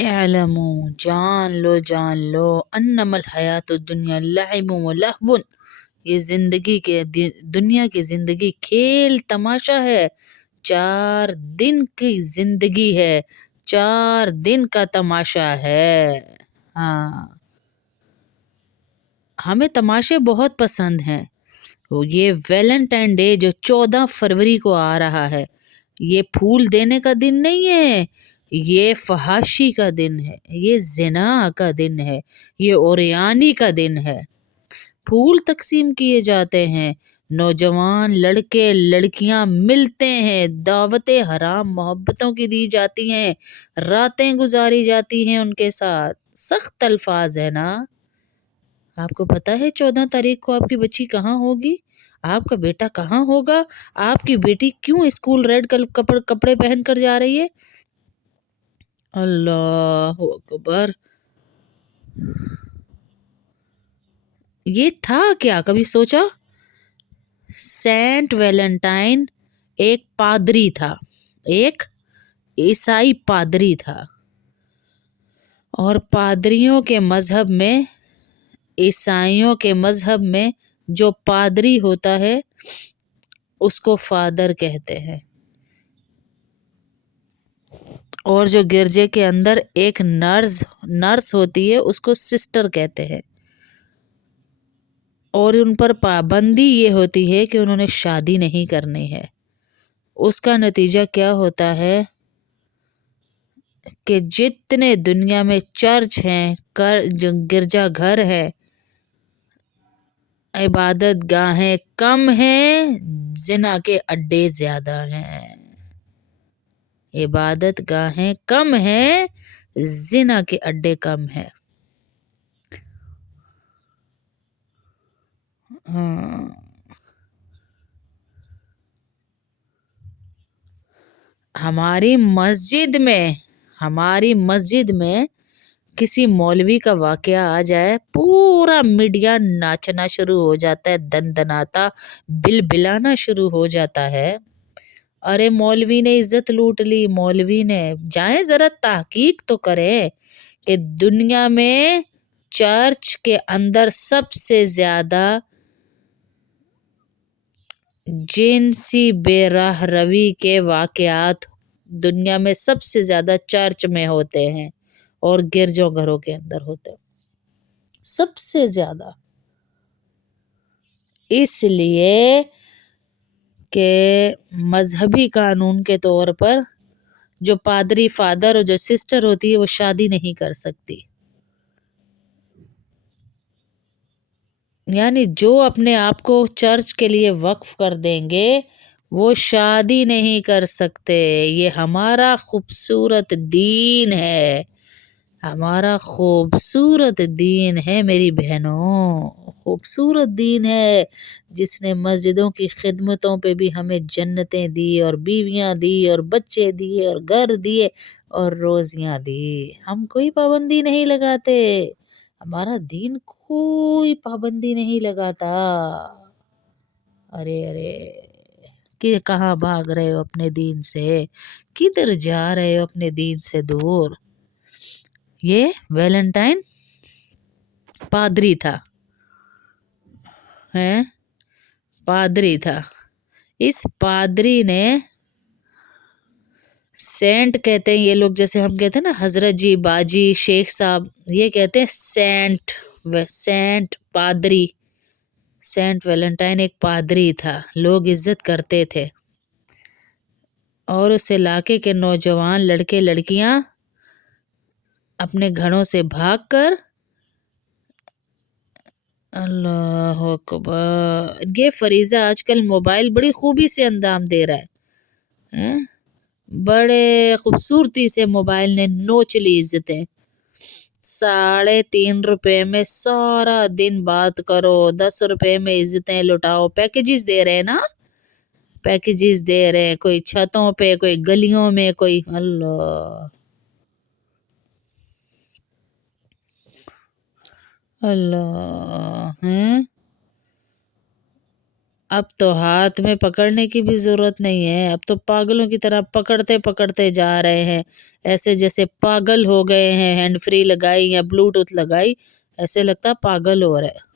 اعلموا، جان لو انما الحیات الدنیا لعب و لہو، یہ زندگی کے دنیا کی زندگی کھیل تماشا ہے، 4 دن کی زندگی ہے، 4 دن کا تماشا ہے۔ ہاں، ہمیں تماشے بہت پسند ہیں۔ یہ ویلنٹائن ڈے جو 14 فروری کو آ رہا ہے، یہ پھول دینے کا دن نہیں ہے، یہ فحاشی کا دن ہے، یہ زنا کا دن ہے، یہ اوریانی کا دن ہے۔ پھول تقسیم کیے جاتے ہیں، نوجوان لڑکے لڑکیاں ملتے ہیں، دعوتیں حرام محبتوں کی دی جاتی ہیں، راتیں گزاری جاتی ہیں ان کے ساتھ۔ سخت الفاظ ہے نا؟ آپ کو پتا ہے 14 تاریخ کو آپ کی بچی کہاں ہوگی؟ آپ کا بیٹا کہاں ہوگا؟ آپ کی بیٹی کیوں اسکول ریڈ کپڑے پہن کر جا رہی ہے؟ اللہ اکبر! یہ تھا کیا، کبھی سوچا؟ سینٹ ویلنٹائن ایک پادری تھا، ایک عیسائی پادری تھا، اور پادریوں کے مذہب میں، عیسائیوں کے مذہب میں جو پادری ہوتا ہے اس کو فادر کہتے ہیں، اور جو گرجے کے اندر ایک نرس ہوتی ہے اس کو سسٹر کہتے ہیں، اور ان پر پابندی یہ ہوتی ہے کہ انہوں نے شادی نہیں کرنی ہے۔ اس کا نتیجہ کیا ہوتا ہے کہ جتنے دنیا میں چرچ ہیں، گرجا گھر ہے، عبادت گاہیں کم ہیں، زنا کے اڈے زیادہ ہیں۔ عبادت گاہیں کم ہیں، زنا کے اڈے کم ہیں۔ ہاں، ہماری مسجد میں کسی مولوی کا واقعہ آ جائے، پورا میڈیا ناچنا شروع ہو جاتا ہے، دن دناتا بل بلانا شروع ہو جاتا ہے۔ ارے مولوی نے عزت لوٹ لی، مولوی نے۔ جائیں ذرا تحقیق تو کریں کہ دنیا میں چرچ کے اندر سب سے زیادہ جنسی بے راہ روی کے واقعات دنیا میں سب سے زیادہ چرچ میں ہوتے ہیں اور گرجوں گھروں کے اندر ہوتے ہیں، سب سے زیادہ۔ اس لیے کہ مذہبی قانون کے طور پر جو پادری فادر اور جو سسٹر ہوتی ہے وہ شادی نہیں کر سکتی، یعنی جو اپنے آپ کو چرچ کے لیے وقف کر دیں گے وہ شادی نہیں کر سکتے۔ یہ ہمارا خوبصورت دین ہے، ہمارا خوبصورت دین ہے میری بہنوں، خوبصورت دین ہے جس نے مسجدوں کی خدمتوں پہ بھی ہمیں جنتیں دی اور بیویاں دی اور بچے دیے اور گھر دیے اور روزیاں دی۔ ہم کوئی پابندی نہیں لگاتے، ہمارا دین کوئی پابندی نہیں لگاتا۔ ارے کہ کہاں بھاگ رہے ہو اپنے دین سے، کدھر جا رہے ہو اپنے دین سے دور؟ یہ ویلنٹائن پادری تھا، پادری تھا۔ اس پادری نے سینٹ کہتے ہیں یہ لوگ، جیسے ہم کہتے ہیں نا حضرت جی، باجی، شیخ صاحب، یہ کہتے ہیں سینٹ پادری۔ سینٹ ویلنٹائن ایک پادری تھا، لوگ عزت کرتے تھے، اور اس علاقے کے نوجوان لڑکے لڑکیاں اپنے گھروں سے بھاگ کر، اللہ اکبر، یہ فریضہ آج کل موبائل بڑی خوبی سے انجام دے رہا ہے، بڑے خوبصورتی سے موبائل نے نوچ لی عزتیں۔ 3.5 روپے میں سارا دن بات کرو، 10 روپے میں عزتیں لٹاؤ۔ پیکیجز دے رہے ہیں نا، پیکیجز دے رہے ہیں، کوئی چھتوں پہ، کوئی گلیوں میں، کوئی اللہ اللہ اب تو ہاتھ میں پکڑنے کی بھی ضرورت نہیں ہے، اب تو پاگلوں کی طرح پکڑتے پکڑتے جا رہے ہیں، ایسے جیسے پاگل ہو گئے ہیں، ہینڈ فری لگائی یا بلوٹوتھ لگائی، ایسے لگتا پاگل ہو رہے،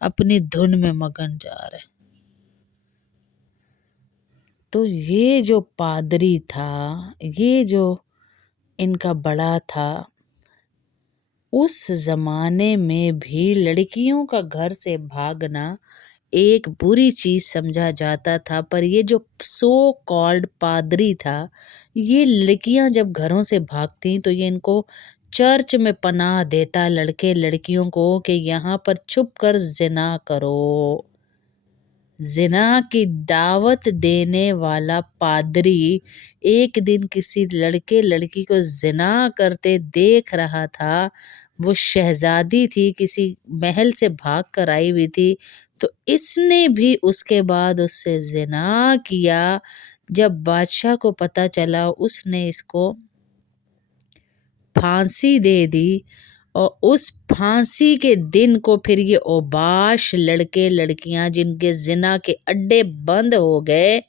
اپنی دھن میں مگن جا رہے۔ تو یہ جو پادری تھا، یہ جو ان کا بڑا تھا، اس زمانے میں بھی لڑکیوں کا گھر سے بھاگنا ایک بری چیز سمجھا جاتا تھا، پر یہ جو سو کالڈ پادری تھا، یہ لڑکیاں جب گھروں سے بھاگتی تو یہ ان کو چرچ میں پناہ دیتا لڑکے لڑکیوں کو کہ یہاں پر چھپ کر زنا کرو۔ زنا کی دعوت دینے والا پادری ایک دن کسی لڑکے لڑکی کو زنا کرتے دیکھ رہا تھا، وہ شہزادی تھی، کسی محل سے بھاگ کر آئی ہوئی تھی، تو اس نے بھی اس کے بعد اس سے زنا کیا۔ جب بادشاہ کو پتہ چلا، اس نے اس کو پھانسی دے دی، اور اس پھانسی کے دن کو پھر یہ اوباش لڑکے لڑکیاں جن کے زنا کے اڈے بند ہو گئے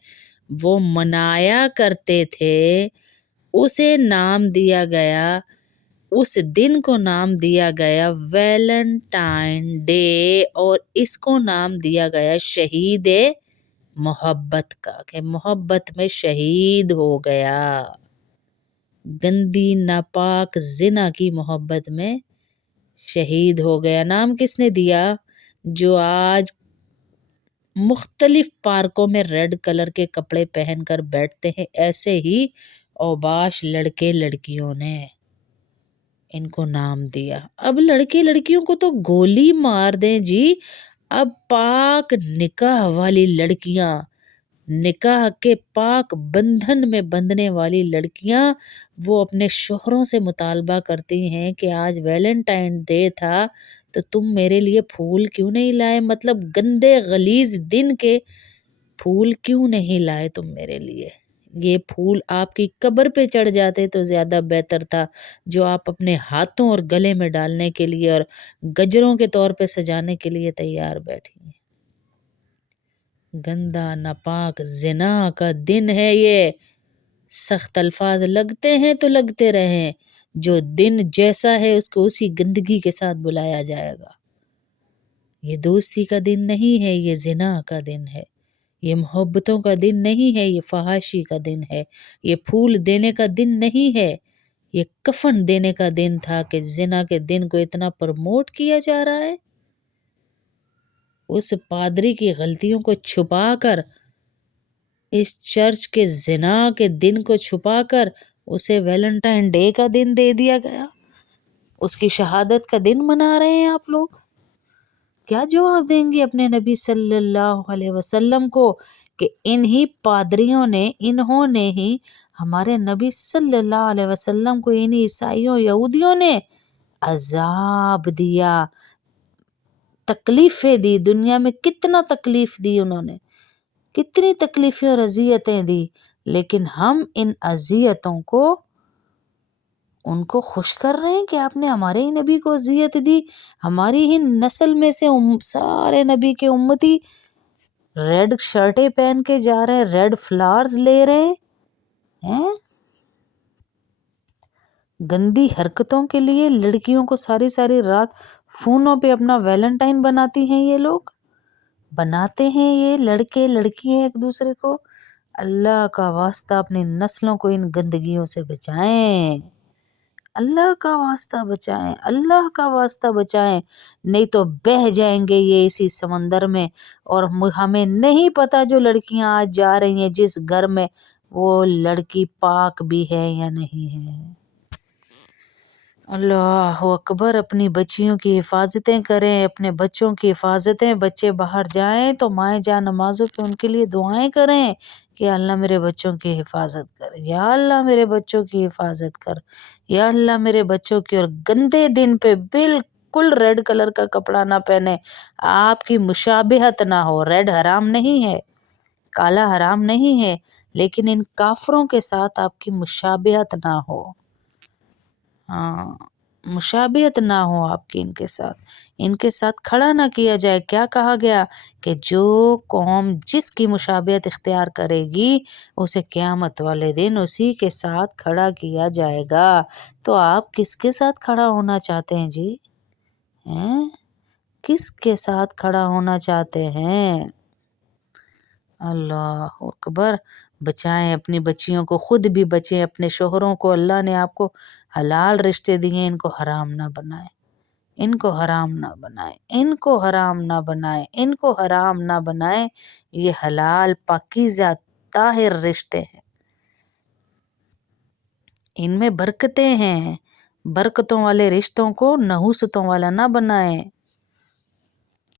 وہ منایا کرتے تھے۔ اسے نام دیا گیا، اس دن کو نام دیا گیا ویلنٹائن ڈے، اور اس کو نام دیا گیا شہید محبت کا، کہ محبت میں شہید ہو گیا، گندی ناپاک زنا کی محبت میں شہید ہو گیا۔ نام کس نے دیا؟ جو آج مختلف پارکوں میں ریڈ کلر کے کپڑے پہن کر بیٹھتے ہیں، ایسے ہی اوباش لڑکے لڑکیوں نے ان کو نام دیا۔ اب لڑکے لڑکیوں کو تو گولی مار دیں جی، اب پاک نکاح والی لڑکیاں، نکاح کے پاک بندھن میں بندھنے والی لڑکیاں، وہ اپنے شوہروں سے مطالبہ کرتی ہیں کہ آج ویلنٹائن ڈے تھا تو تم میرے لیے پھول کیوں نہیں لائے، مطلب گندے غلیظ دن کے پھول کیوں نہیں لائے تم میرے لیے؟ یہ پھول آپ کی قبر پہ چڑھ جاتے تو زیادہ بہتر تھا، جو آپ اپنے ہاتھوں اور گلے میں ڈالنے کے لیے اور گجروں کے طور پہ سجانے کے لیے تیار بیٹھی ہیں۔ گندا ناپاک زنا کا دن ہے یہ، سخت الفاظ لگتے ہیں تو لگتے رہیں، جو دن جیسا ہے اس کو اسی گندگی کے ساتھ بلایا جائے گا۔ یہ دوستی کا دن نہیں ہے، یہ زنا کا دن ہے، یہ محبتوں کا دن نہیں ہے، یہ فحاشی کا دن ہے، یہ پھول دینے کا دن نہیں ہے، یہ کفن دینے کا دن تھا کہ زنا کے دن کو اتنا پروموٹ کیا جا رہا ہے۔ اس پادری کی غلطیوں کو چھپا کر، اس چرچ کے زنا کے دن کو چھپا کر اسے ویلنٹائن ڈے کا دن دے دیا گیا، اس کی شہادت کا دن منا رہے ہیں آپ لوگ۔ کیا جواب دیں گے اپنے نبی صلی اللہ علیہ وسلم کو کہ انہوں نے ہی ہمارے نبی صلی اللہ علیہ وسلم کو، انہی عیسائیوں یہودیوں نے عذاب دیا، تکلیفیں دی، دنیا میں کتنا تکلیف دی انہوں نے، کتنی تکلیفیں اور اذیتیں دی، لیکن ہم ان اذیتوں کو ان کو خوش کر رہے ہیں کہ آپ نے ہمارے ہی نبی کو اذیت دی، ہماری ہی نسل میں سے سارے نبی کے امتی ریڈ شرٹیں پہن کے جا رہے ہیں، ریڈ فلاورز لے رہے ہیں۔ گندی حرکتوں کے لیے لڑکیوں کو ساری ساری رات فونوں پہ اپنا ویلنٹائن بناتی ہیں، یہ لوگ بناتے ہیں، یہ لڑکے لڑکی ہیں ایک دوسرے کو۔ اللہ کا واسطہ اپنی نسلوں کو ان گندگیوں سے بچائیں، اللہ کا واسطہ بچائیں، اللہ کا واسطہ بچائیں، نہیں تو بہہ جائیں گے یہ اسی سمندر میں، اور ہمیں نہیں پتا جو لڑکیاں آج جا رہی ہیں جس گھر میں، وہ لڑکی پاک بھی ہے یا نہیں ہے۔ اللہ اکبر، اپنی بچیوں کی حفاظتیں کریں، اپنے بچوں کی حفاظتیں، بچے باہر جائیں تو مائیں جا نمازوں پہ ان کے لیے دعائیں کریں کہ اللہ میرے بچوں کی حفاظت کر، یا اللہ میرے بچوں کی حفاظت کر، یا اللہ میرے بچوں کی، اور گندے دن پہ بالکل ریڈ کلر کا کپڑا نہ پہنے، آپ کی مشابہت نہ ہو۔ ریڈ حرام نہیں ہے، کالا حرام نہیں ہے، لیکن ان کافروں کے ساتھ آپ کی مشابہت نہ ہو۔ ہاں مشابہت نہ ہو آپ کی ان کے ساتھ کھڑا نہ کیا جائے۔ کیا کہا گیا کہ جو قوم جس کی مشابہت اختیار کرے گی اسے قیامت والے دن اسی کے ساتھ کھڑا کیا جائے گا۔ تو آپ کس کے ساتھ کھڑا ہونا چاہتے ہیں جی؟ کس کے ساتھ کھڑا ہونا چاہتے ہیں؟ اللہ اکبر۔ بچائیں اپنی بچیوں کو، خود بھی بچیں، اپنے شوہروں کو۔ اللہ نے آپ کو حلال رشتے دیے، ان کو حرام نہ بنائیں، ان کو حرام نہ بنائیں، ان کو حرام نہ بنائیں، ان کو حرام نہ بنائیں۔ یہ حلال پاکیزہ طاہر رشتے ہیں، ان میں برکتیں ہیں۔ برکتوں والے رشتوں کو نحوستوں والا نہ بنائیں۔